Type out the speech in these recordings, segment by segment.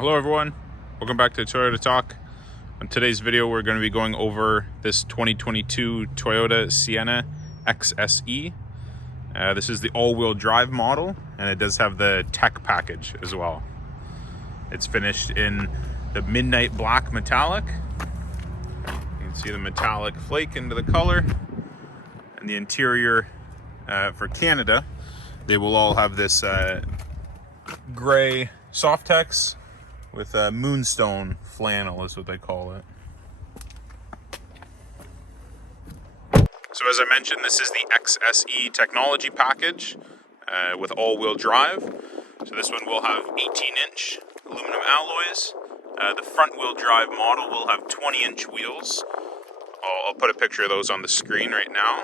Hello everyone, welcome back to Toyota Talk. On today's video we're going to be going over this 2022 Toyota Sienna XSE. This is the all-wheel drive model and it does have the tech package as well. It's finished in the midnight black metallic. You can see the metallic flake into the color, and the interior for Canada, they will all have this gray Softex with a moonstone flannel is what they call it. So as I mentioned, this is the XSE technology package with all-wheel drive. So this one will have 18-inch aluminum alloys. The front-wheel drive model will have 20-inch wheels. I'll put a picture of those on the screen right now.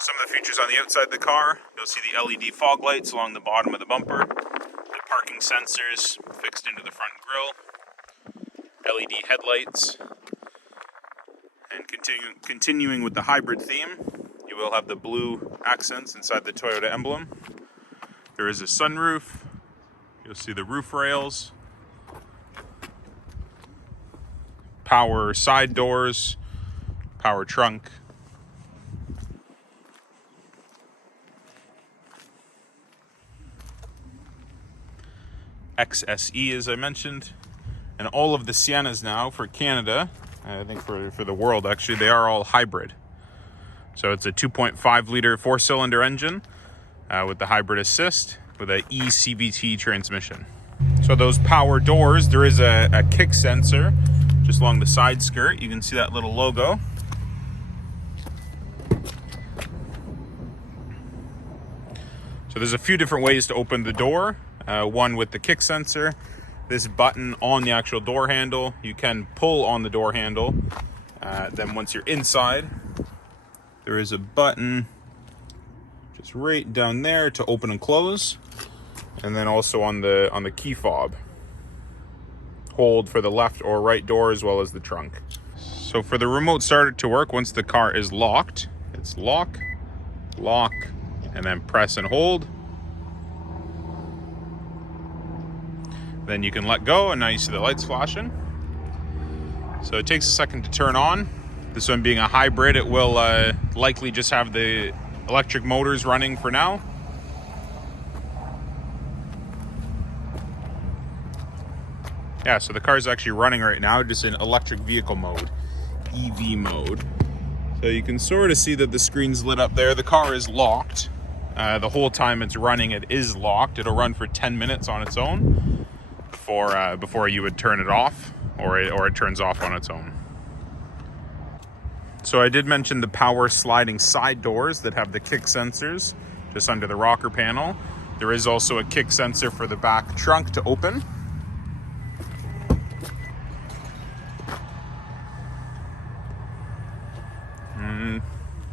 Some of the features on the outside of the car, you'll see the LED fog lights along the bottom of the bumper, the parking sensors fixed into the front grille, LED headlights, and continuing with the hybrid theme, you will have the blue accents inside the Toyota emblem. There is a sunroof, you'll see the roof rails, power side doors, power trunk, XSE as I mentioned, and all of the Siennas now for Canada, I think for the world actually, they are all hybrid. So it's a 2.5 liter 4-cylinder engine with the hybrid assist with a eCVT transmission. So those power doors, there is a kick sensor just along the side skirt. You can see that little logo. So there's a few different ways to open the door. One with the kick sensor, this button on the actual door handle. You can pull on the door handle. Then once you're inside, there is a button just right down there to open and close. And then also on the key fob, hold for the left or right door as well as the trunk. So for the remote starter to work, once the car is locked, it's lock, lock, and then press and hold. Then you can let go, and now you see the lights flashing. So it takes a second to turn on. This one being a hybrid, it will likely just have the electric motors running for now. Yeah, so the car is actually running right now, just in electric vehicle mode, EV mode. So you can sort of see that the screen's lit up there. The car is locked. The whole time it's running, it is locked. It'll run for 10 minutes on its own before you would turn it off, or it turns off on its own. So I did mention the power sliding side doors that have the kick sensors just under the rocker panel. There is also a kick sensor for the back trunk to open.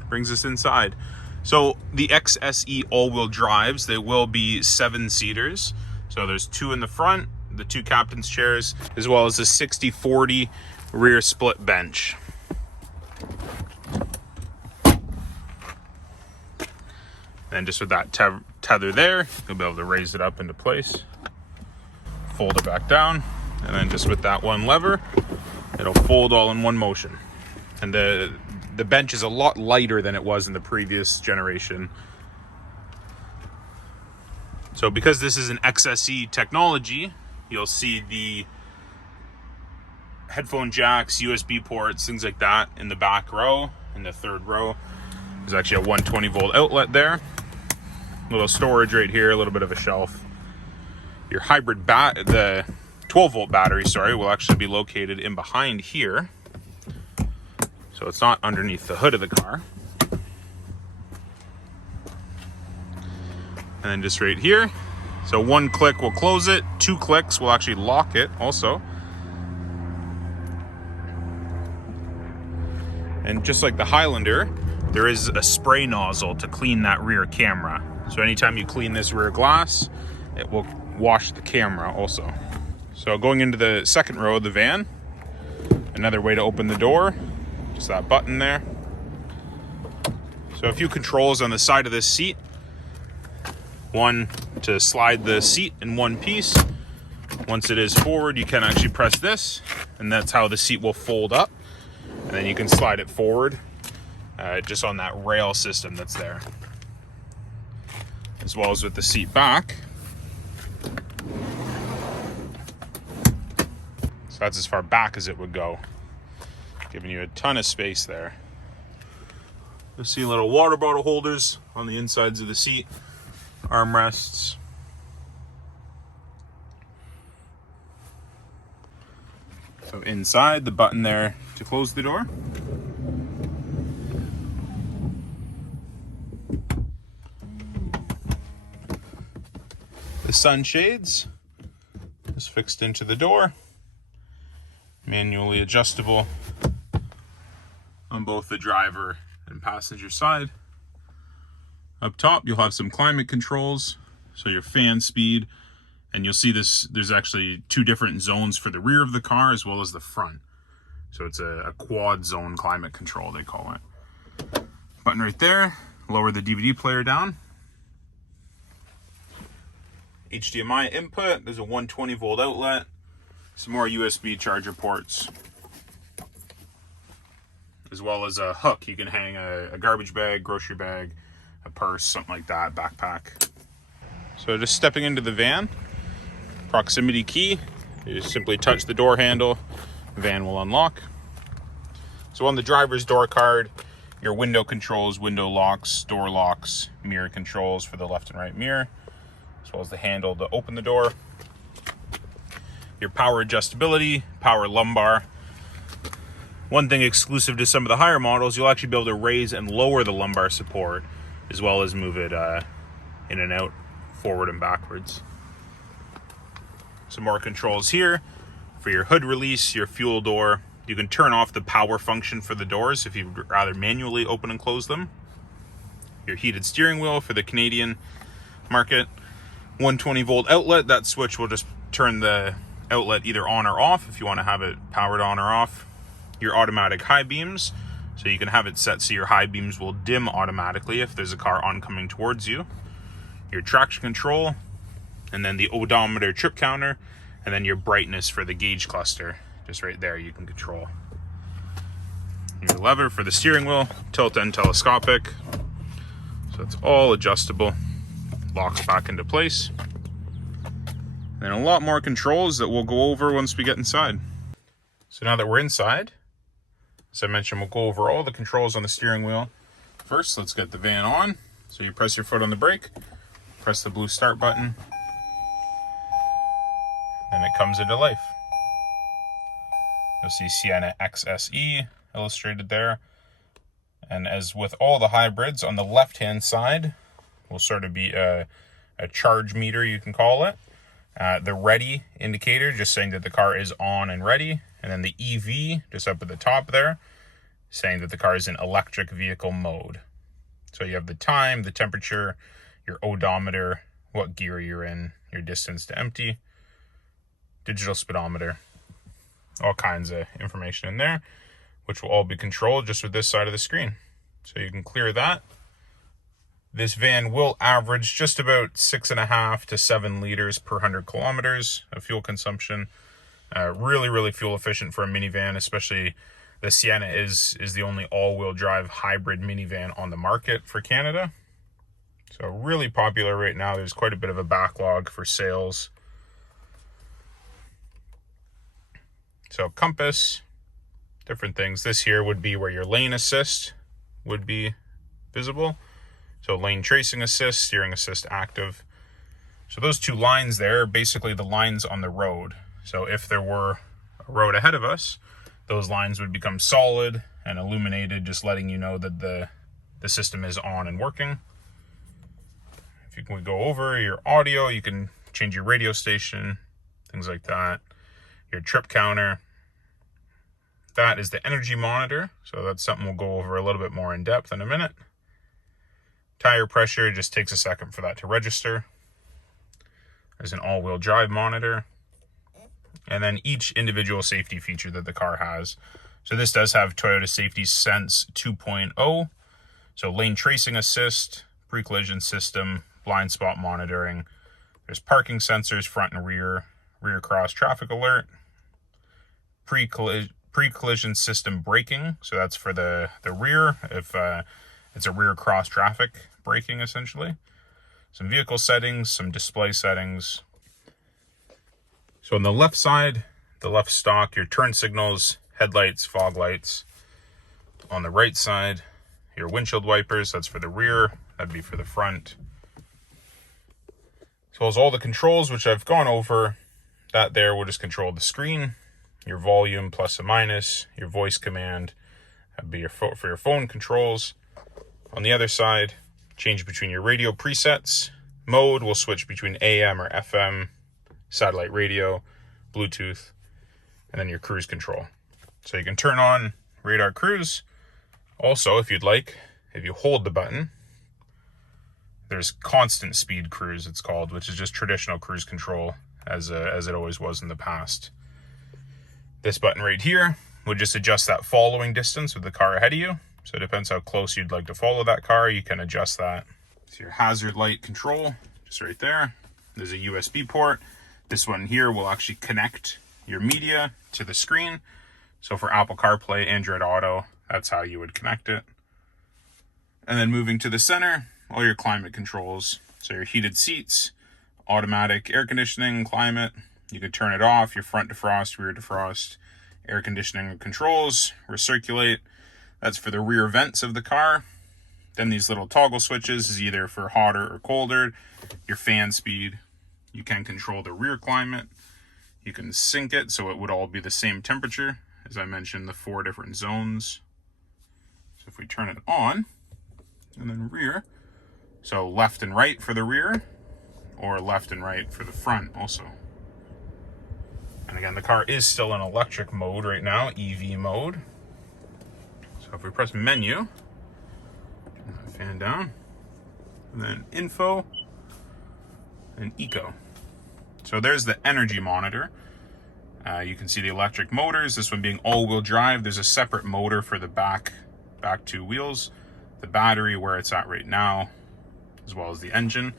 Brings us inside. So the XSE all-wheel drives, they will be 7-seaters. So there's 2 in the front, the 2 captain's chairs, as well as a 60/40 rear split bench. And just with that tether there, you'll be able to raise it up into place, fold it back down, and then just with that one lever, it'll fold all in one motion. And the bench is a lot lighter than it was in the previous generation. So because this is an XSE technology, you'll see the headphone jacks, USB ports, things like that in the back row. In the third row, there's actually a 120 volt outlet there. A little storage right here, a little bit of a shelf. Your hybrid the 12 volt battery, will actually be located in behind here. So it's not underneath the hood of the car. And then just right here. So 1 click will close it, 2 clicks will actually lock it also. And just like the Highlander, there is a spray nozzle to clean that rear camera. So anytime you clean this rear glass, it will wash the camera also. So going into the second row of the van, another way to open the door, just that button there. So a few controls on the side of this seat. One to slide the seat in one piece. Once it is forward, you can actually press this, and that's how the seat will fold up. And then you can slide it forward just on that rail system that's there. As well as with the seat back. So that's as far back as it would go, giving you a ton of space there. You'll see little water bottle holders on the insides of the seat, armrests. So inside, the button there to close the door. The sunshades is fixed into the door, manually adjustable on both the driver and passenger side. Up top, you'll have some climate controls, so your fan speed, and you'll see this, there's actually two different zones for the rear of the car as well as the front. So it's a quad zone climate control, they call it. Button right there, lower the DVD player down. HDMI input, there's a 120 volt outlet, some more USB charger ports, as well as a hook. You can hang a garbage bag, grocery bag, a purse, something like that, backpack. So just stepping into the van, proximity key, you just simply touch the door handle, the van will unlock. So on the driver's door card, your window controls, window locks, door locks, mirror controls for the left and right mirror, as well as the handle to open the door. Your power adjustability, power lumbar. One thing exclusive to some of the higher models, you'll actually be able to raise and lower the lumbar support, as well as move it in and out, forward and backwards. Some more controls here for your hood release, your fuel door. You can turn off the power function for the doors if you'd rather manually open and close them. Your heated steering wheel for the Canadian market. 120 volt outlet, that switch will just turn the outlet either on or off if you want to have it powered on or off. Your automatic high beams, so you can have it set so your high beams will dim automatically if there's a car oncoming towards you. Your traction control, and then the odometer trip counter, and then your brightness for the gauge cluster, just right there you can control. Your lever for the steering wheel, tilt and telescopic, so it's all adjustable, locks back into place. And a lot more controls that we'll go over once we get inside. So now that we're inside, as I mentioned, we'll go over all the controls on the steering wheel. First, let's get the van on. So you press your foot on the brake, press the blue start button, and it comes into life. You'll see Sienna XSE illustrated there. And as with all the hybrids, on the left-hand side will sort of be a charge meter, you can call it. The ready indicator, just saying that the car is on and ready. And then the EV, just up at the top there, saying that the car is in electric vehicle mode. So you have the time, the temperature, your odometer, what gear you're in, your distance to empty, digital speedometer, all kinds of information in there, which will all be controlled just with this side of the screen. So you can clear that. This van will average just about 6.5 to 7 liters per 100 kilometers of fuel consumption. Really fuel efficient for a minivan, especially the Sienna is the only all-wheel drive hybrid minivan on the market for Canada. So really popular right now. There's quite a bit of a backlog for sales. So compass, different things. This here would be where your lane assist would be visible. So lane tracing assist, steering assist active. So those two lines there are basically the lines on the road. So if there were a road ahead of us, those lines would become solid and illuminated, just letting you know that the system is on and working. If you can go over your audio, you can change your radio station, things like that. Your trip counter. That is the energy monitor. So that's something we'll go over a little bit more in depth in a minute. Tire pressure, it just takes a second for that to register. There's an all-wheel drive monitor. And then each individual safety feature that the car has. So this does have Toyota Safety Sense 2.0. So lane tracing assist, pre-collision system, blind spot monitoring. There's parking sensors, front and rear cross traffic alert, pre-collision system braking. So that's for the rear, if it's a rear cross traffic braking essentially. Some vehicle settings, some display settings. So on the left side, the left stock, your turn signals, headlights, fog lights. On the right side, your windshield wipers, that's for the rear, that'd be for the front. As well as all the controls, which I've gone over. That there will just control the screen, your volume plus and minus, your voice command, that'd be for your phone controls. On the other side, change between your radio presets. Mode will switch between AM or FM, satellite radio, Bluetooth, and then your cruise control. So you can turn on radar cruise. Also, if you'd like, if you hold the button, there's constant speed cruise, it's called, which is just traditional cruise control as it always was in the past. This button right here would just adjust that following distance with the car ahead of you. So it depends how close you'd like to follow that car. You can adjust that. So your hazard light control, just right there. There's a USB port. This one here will actually connect your media to the screen. So for Apple CarPlay, Android Auto, that's how you would connect it. And then moving to the center, all your climate controls. So your heated seats, automatic air conditioning, climate. You can turn it off, your front defrost, rear defrost, air conditioning controls, recirculate. That's for the rear vents of the car. Then these little toggle switches is either for hotter or colder. Your fan speed. You can control the rear climate. You can sync it so it would all be the same temperature. As I mentioned, the 4 different zones. So if we turn it on, and then rear, so left and right for the rear, or left and right for the front also. And again, the car is still in electric mode right now, EV mode. So if we press menu, turn that fan down, and then info, and eco. So there's the energy monitor. You can see the electric motors, this one being all-wheel drive. There's a separate motor for the back 2 wheels, the battery where it's at right now, as well as the engine.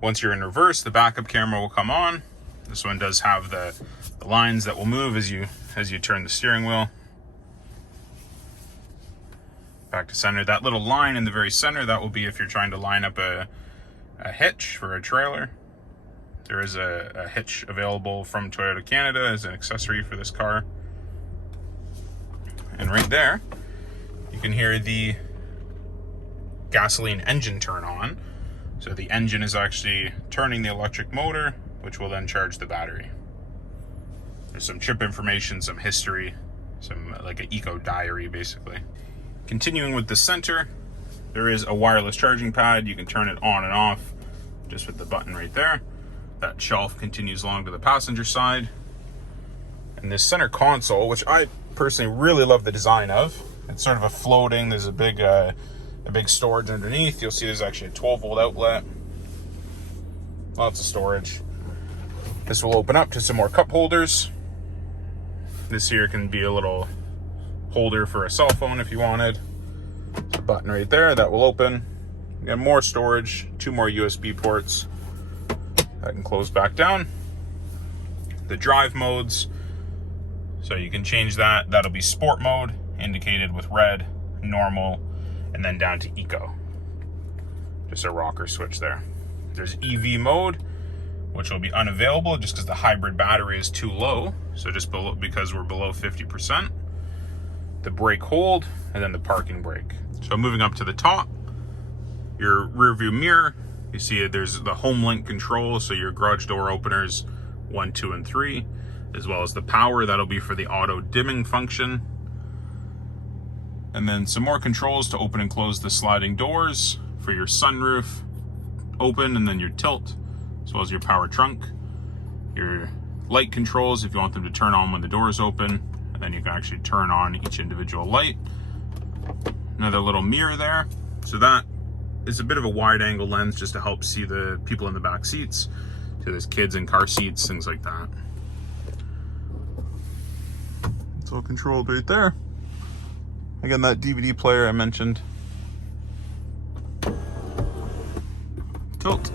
Once you're in reverse, the backup camera will come on. This one does have the lines that will move as you turn the steering wheel. Back to center. That little line in the very center, that will be if you're trying to line up a hitch for a trailer. There is a hitch available from Toyota Canada as an accessory for this car. And right there, you can hear the gasoline engine turn on. So the engine is actually turning the electric motor, which will then charge the battery. There's some trip information, some history, some like an eco diary basically. Continuing with the center, there is a wireless charging pad. You can turn it on and off just with the button right there. That shelf continues along to the passenger side. And this center console, which I personally really love the design of, it's sort of a floating, there's a big storage underneath. You'll see there's actually a 12-volt outlet. Lots of storage. This will open up to some more cup holders. This here can be a little holder for a cell phone if you wanted. There's a button right there that will open. You got more storage, 2 more USB ports. That can close back down. The drive modes, so you can change that. That'll be sport mode, indicated with red, normal, and then down to eco. Just a rocker switch there. There's EV mode, which will be unavailable just because the hybrid battery is too low. So just below, because we're below 50%. The brake hold, and then the parking brake. So moving up to the top, your rear view mirror, you see there's the home link control, so your garage door openers 1, 2, and 3, as well as the power, that'll be for the auto dimming function. And then some more controls to open and close the sliding doors for your sunroof open, and then your tilt, as well as your power trunk. Your light controls if you want them to turn on when the doors open, and then you can actually turn on each individual light. Another little mirror there. So that is a bit of a wide angle lens just to help see the people in the back seats. So there's kids in car seats, things like that. It's all controlled right there. Again, that DVD player I mentioned. tilt.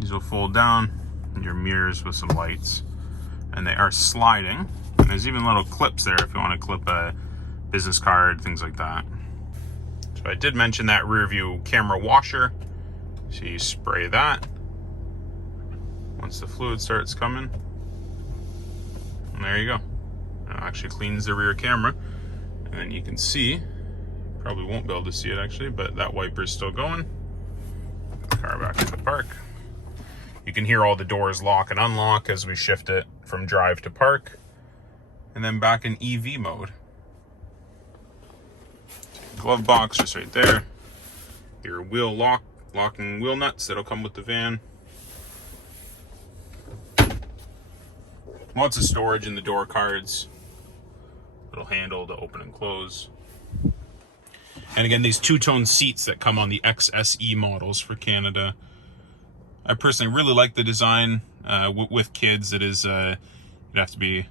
These will fold down, and your mirrors with some lights, and they are sliding. And there's even little clips there if you want to clip a business card, things like that. So I did mention that rear view camera washer. So you spray that once the fluid starts coming, and there you go. It actually cleans the rear camera, and then you can see, probably won't be able to see it actually, but that wiper is still going. Car back to the park. You can hear all the doors lock and unlock as we shift it from drive to park, and then back in EV mode. Glove box just right there. Your wheel locking wheel nuts that'll come with the van. Lots of storage in the door cards. Little handle to open and close. And again, these two-tone seats that come on the XSE models for Canada. I personally really like the design. With kids, it is, you'd have to be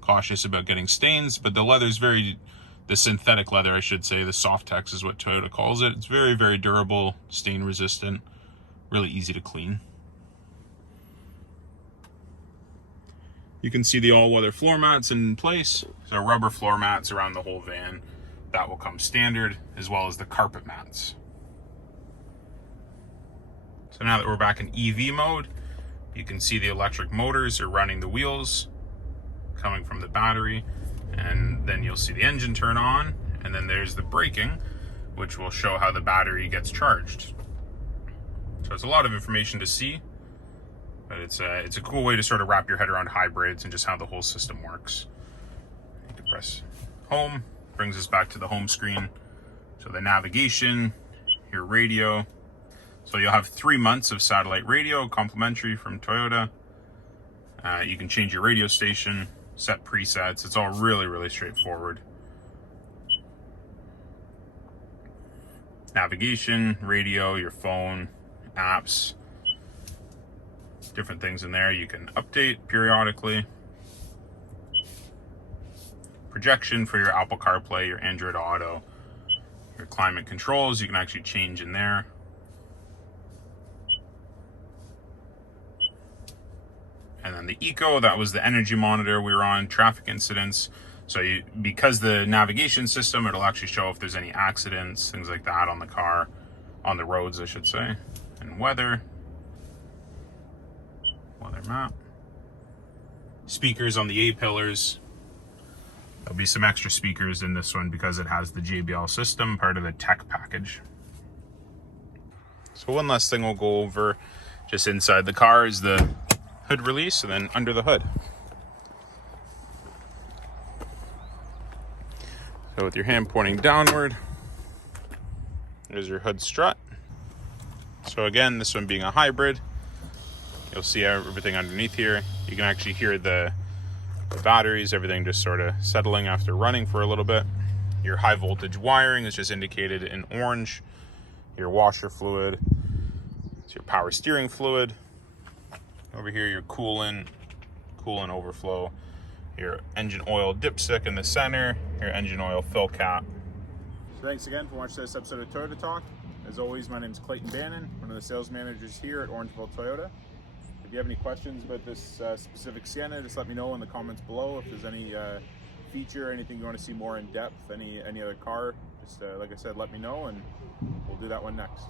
cautious about getting stains, but the leather's the synthetic leather, I should say, the Softex is what Toyota calls it. It's very, very durable, stain resistant, really easy to clean. You can see the all-weather floor mats in place. So rubber floor mats around the whole van. That will come standard, as well as the carpet mats. So now that we're back in EV mode, you can see the electric motors are running the wheels coming from the battery, and then you'll see the engine turn on, and then there's the braking, which will show how the battery gets charged. So it's a lot of information to see, but it's a cool way to sort of wrap your head around hybrids and just how the whole system works. You can press home, brings us back to the home screen. So the navigation, your radio. So you'll have 3 months of satellite radio, complimentary from Toyota. You can change your radio station, set presets. It's all really, really straightforward. Navigation, radio, your phone, apps, different things in there you can update periodically. Projection for your Apple CarPlay, your Android Auto, your climate controls, you can actually change in there. And then the Eco, that was the energy monitor we were on, traffic incidents. So because the navigation system, it'll actually show if there's any accidents, things like that on the car, on the roads, I should say. And weather map. Speakers on the A-pillars. There'll be some extra speakers in this one because it has the JBL system, part of the tech package. So one last thing we'll go over just inside the car is the hood release, and then under the hood. So with your hand pointing downward, there's your hood strut. So again, this one being a hybrid, you'll see everything underneath here. You can actually hear the batteries, everything just sort of settling after running for a little bit. Your high voltage wiring is just indicated in orange. Your washer fluid, it's your power steering fluid. Over here, your coolant overflow, your engine oil dipstick in the center, your engine oil fill cap. So thanks again for watching this episode of Toyota Talk. As always, my name is Clayton Bannon, one of the sales managers here at Orangeville Toyota. If you have any questions about this specific Sienna, just let me know in the comments below. If there's any feature, anything you want to see more in depth, any other car, just like I said, let me know, and we'll do that one next.